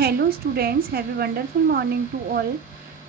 Hello students, have a wonderful morning to all.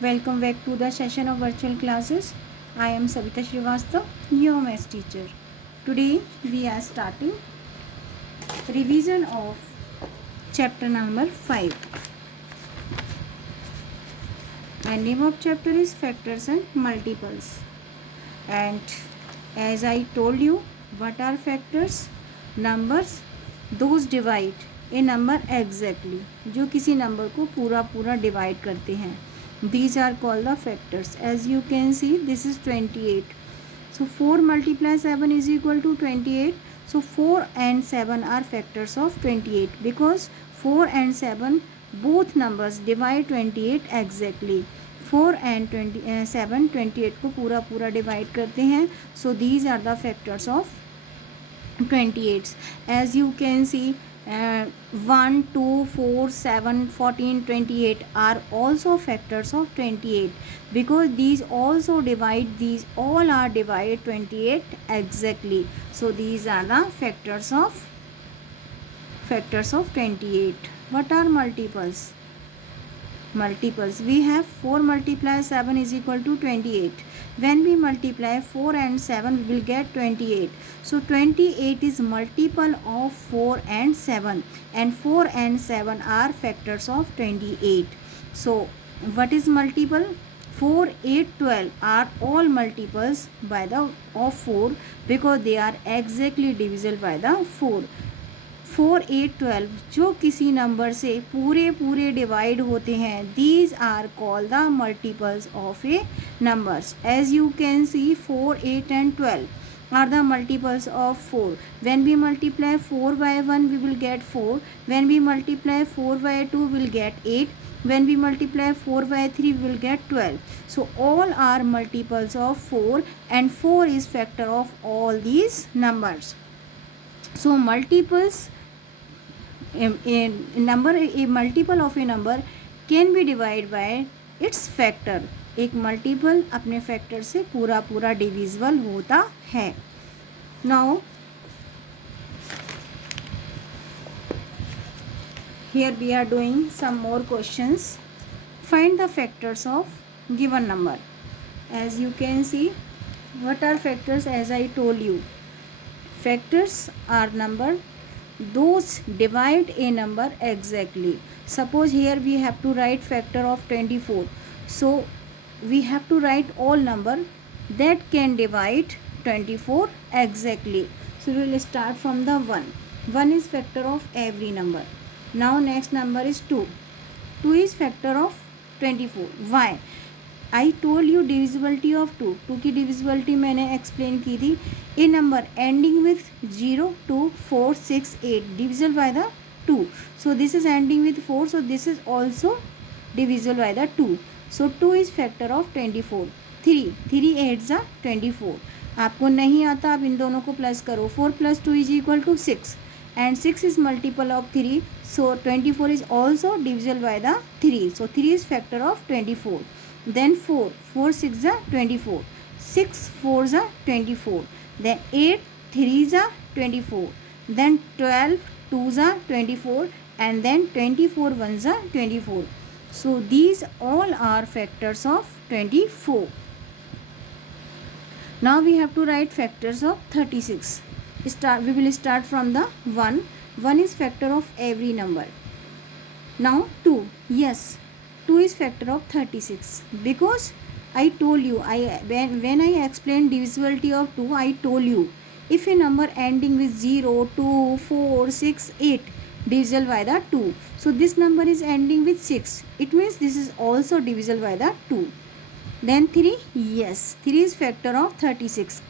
Welcome back to the session of virtual classes. I am Savita Srivastav, your math teacher. Today we are starting revision of chapter number 5. And name of chapter is factors and multiples. And as I told you, what are factors? Numbers, those divide a number exactly, जो किसी नंबर को पूरा पूरा divide करते हैं. These are called the factors. As you can see this is 28. So 4 multiply 7 is equal to 28. So 4 and 7 are factors of 28 because 4 and 7 both numbers divide 28 exactly. 4 and 7 28 को पूरा पूरा डिवाइड करते हैं. So these are the factors of 28. As you can see 1, 2, 4, 7, 14, 28 are also factors of 28 because these also divide, these all are divided 28 exactly. So these are the factors of 28. What are multiples? Multiples, we have 4 multiply 7 is equal to 28. When we multiply 4 and 7 we will get 28. So 28 is multiple of 4 and 7 and 4 and 7 are factors of 28. So what is multiple? 4, 8, 12 are all multiples by the of 4 because they are exactly divisible by the 4. 4, 8, 12 जो किसी number से पूरे divide होते हैं, these are called the multiples of a numbers. As you can see 4, 8 and 12 are the multiples of 4. When we multiply 4 by 1 we will get 4. When we multiply 4 by 2 we will get 8. When we multiply 4 by 3 we will get 12. So all are multiples of 4 and 4 is factor of all these numbers. So multiples, a multiple of a number can be divided by its factor. एक multiple अपने factor से पूरा divisible होता है. Now here we are doing some more questions. Find the factors of given number. As you can see, what are factors? As I told you, factors are number those divide a number exactly. Suppose here we have to write factor of 24. So we have to write all number that can divide 24 exactly. So we will start from the 1. 1 is factor of every number. Now next number is 2. 2 is factor of 24. Why? I told you divisibility of 2. 2 की divisibility मैंने explain की थी. A number ending with 0, 2, 4, 6, 8 divisible by the 2. So this is ending with 4. So this is also divisible by the 2. So 2 is factor of 24. 3. 3 8s are 24. आपको नहीं आता, आप इन दोनों को प्लस करो. 4 plus 2 is equal to 6. And 6 is multiple of 3. So 24 is also divisible by the 3. So 3 is factor of 24. Then 4. 4 6s are 24. 6 4s are 24. Then 8 3s are 24. Then 12 2s are 24. And then 24 1s are 24. So these all are factors of 24. Now we have to write factors of 36. We will start from the 1. 1 is factor of every number. Now 2. Yes, 2 is factor of 36 because I told you, when I explained divisibility of 2, I told you if a number ending with 0, 2, 4, 6, 8 divisible by the 2. So this number is ending with 6. It means this is also divisible by the 2. Then 3. Yes, 3 is factor of 36.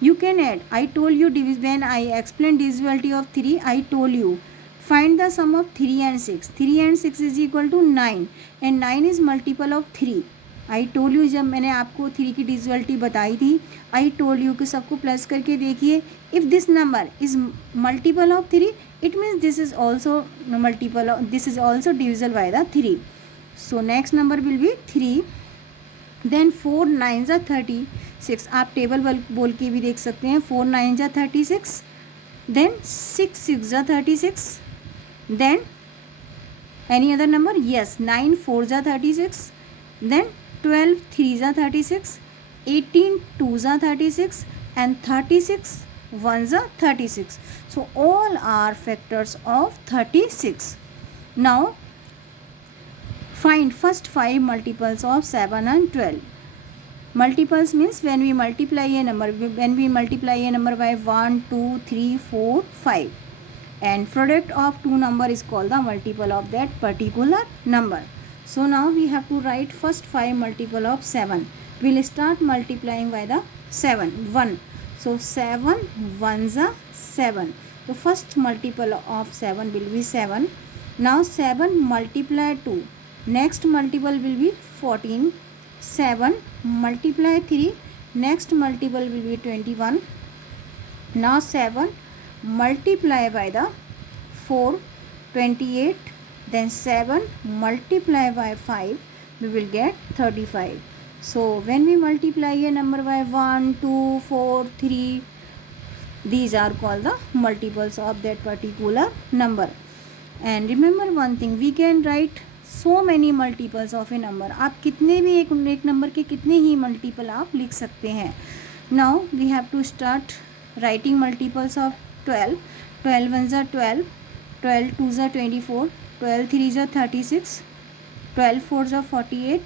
You can add. I told you when I explained divisibility of 3, I told you find the sum of 3 and 6. 3 and 6 is equal to 9 and 9 is multiple of 3. I told you, जब मैंने आपको 3 की divisibility बताई थी, I told you कि सबको plus करके देखिए. If this number is multiple of 3 it means this is also multiple of, this is also divisible by the 3. So next number will be 3. Then 4 9s are 36. आप table बोल के भी देख सकते हैं. 4 9s are 36. Then 6 6s are 36. Then Any other number? Yes, 9 4s are 36, then 12 3s are 36, 18 2s are 36, and 36 1s are 36. So all are factors of 36. Now find first 5 multiples of 7 and 12. Multiples means when we multiply a number by 1 2 3 4 5, and product of two number is called the multiple of that particular number. So now we have to write first 5 multiple of 7. We will start multiplying by the 7 1. So 7 1s are 7. So first multiple of 7 will be 7. Now 7 multiply 2. Next multiple will be 14. 7 multiply 3. Next multiple will be 21. Now 7 multiply by the 4, 28. Then 7 multiply by 5, we will get 35. So when we multiply a number by 1 2 4 3, these are called the multiples of that particular number. And remember one thing, we can write so many multiples of a number. आप कितने भी एक number के कितने ही multiple आप लिख सकते हैं. Now we have to start writing multiples of 12. 12 1s are 12, 12 2s are 24, 12 3s are 36, 12 4s are 48,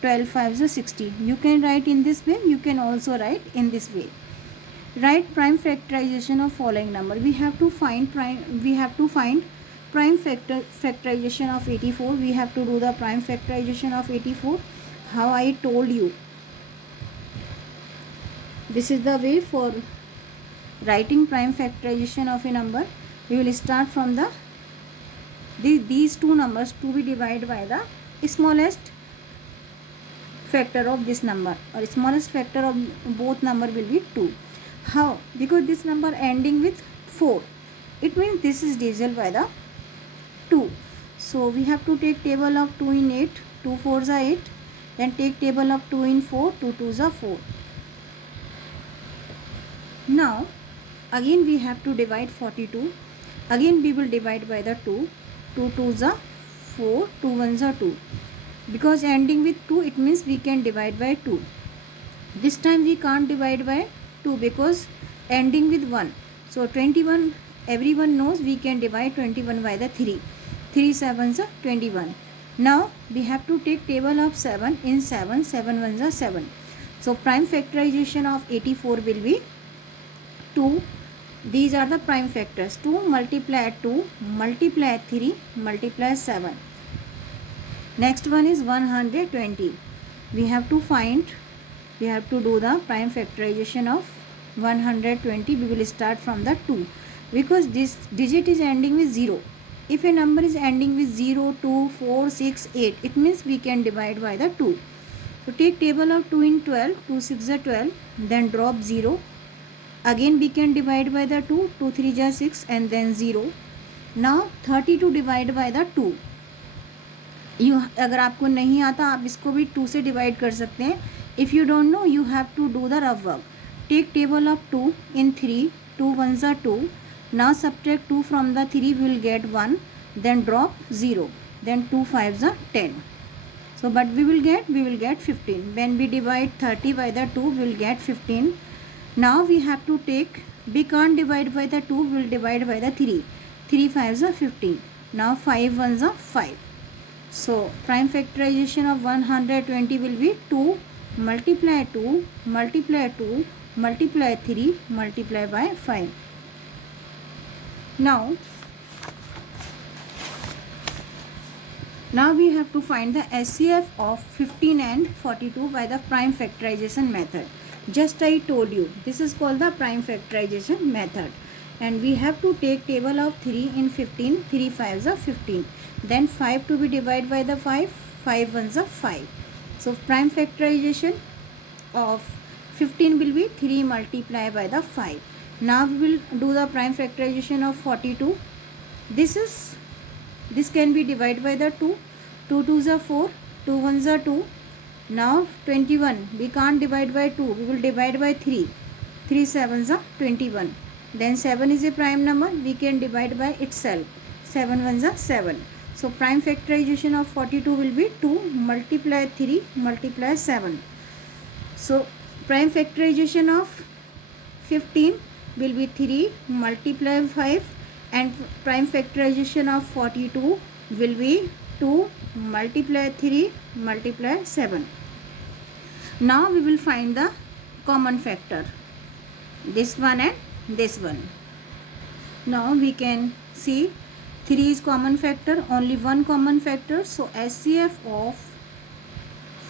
12 5s are 60. You can write in this way, you can also write in this way. Write prime factorization of following number. We have to find prime factorization of 84. We have to do the prime factorization of 84. How I told you, this is the way for writing prime factorization of a number. We will start from these two numbers to be divided by the smallest factor of this number, or smallest factor of both number will be 2. How? Because this number ending with 4, it means this is divisible by the 2. So we have to take table of 2 in 8, 2 4s are 8. Then take table of 2 in 4, 2 2s are 4. Now again we have to divide 42. Again we will divide by the 2. 2 2s are 4, 2 1s are 2. Because ending with 2, it means we can divide by 2. This time we can't divide by 2 because ending with 1. So 21, everyone knows we can divide 21 by the 3. 3 7s are 21. Now we have to take table of 7 in 7. 7 1s are 7. So prime factorization of 84 will be 2. These are the prime factors. 2 multiply 2 multiply 3 multiply 7. Next one is 120. We have to do the prime factorization of 120. We will start from the 2 because this digit is ending with 0. If a number is ending with 0, 2, 4, 6, 8, it means we can divide by the 2. So take table of 2 in 12, 2 6 are 12, then drop 0. Again we can divide by the 2, 2 3 are 6 and then 0. Now 32 divide by the 2. अगर आपको नहीं आता आप इसको भी 2 से divide कर सकते हैं. If you don't know you have to do the rough work. Take table of 2 in 3, 2 1s are 2. Now subtract 2 from the 3, we will get 1, then drop 0, then 2 5s are 10. So but we will get 15. When we divide 30 by the 2, we will get 15. Now we have to take, we can't divide by the 2, we will divide by the 3. 3 5s are 15. Now 5 1s are 5. So prime factorization of 120 will be 2 multiply 2 multiply 2 multiply 3 multiply by 5. Now we have to find the SCF of 15 and 42 by the prime factorization method. Just I told you, this is called the prime factorization method. And we have to take table of 3 in 15, 3 5s are 15. Then 5 to be divided by the 5, 5 1s are 5. So prime factorization of 15 will be 3 multiplied by the 5. Now we will do the prime factorization of 42. This can be divided by the 2. 2 2s are 4, 2 1s are 2. Now 21, we can't divide by 2, we will divide by 3. 3 7s are 21. Then 7 is a prime number, we can divide by itself. 7 1s are 7. So prime factorization of 42 will be 2 multiply 3 multiply 7. So prime factorization of 15 will be 3 multiply 5, and prime factorization of 42 will be 2 multiply 3 multiply 7. Now we will find the common factor, this one and this one. Now we can see 3 is common factor, only one common factor. So HCF of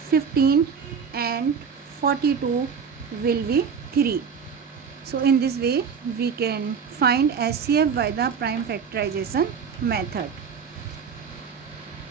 15 and 42 will be 3. So in this way we can find HCF by the prime factorization method.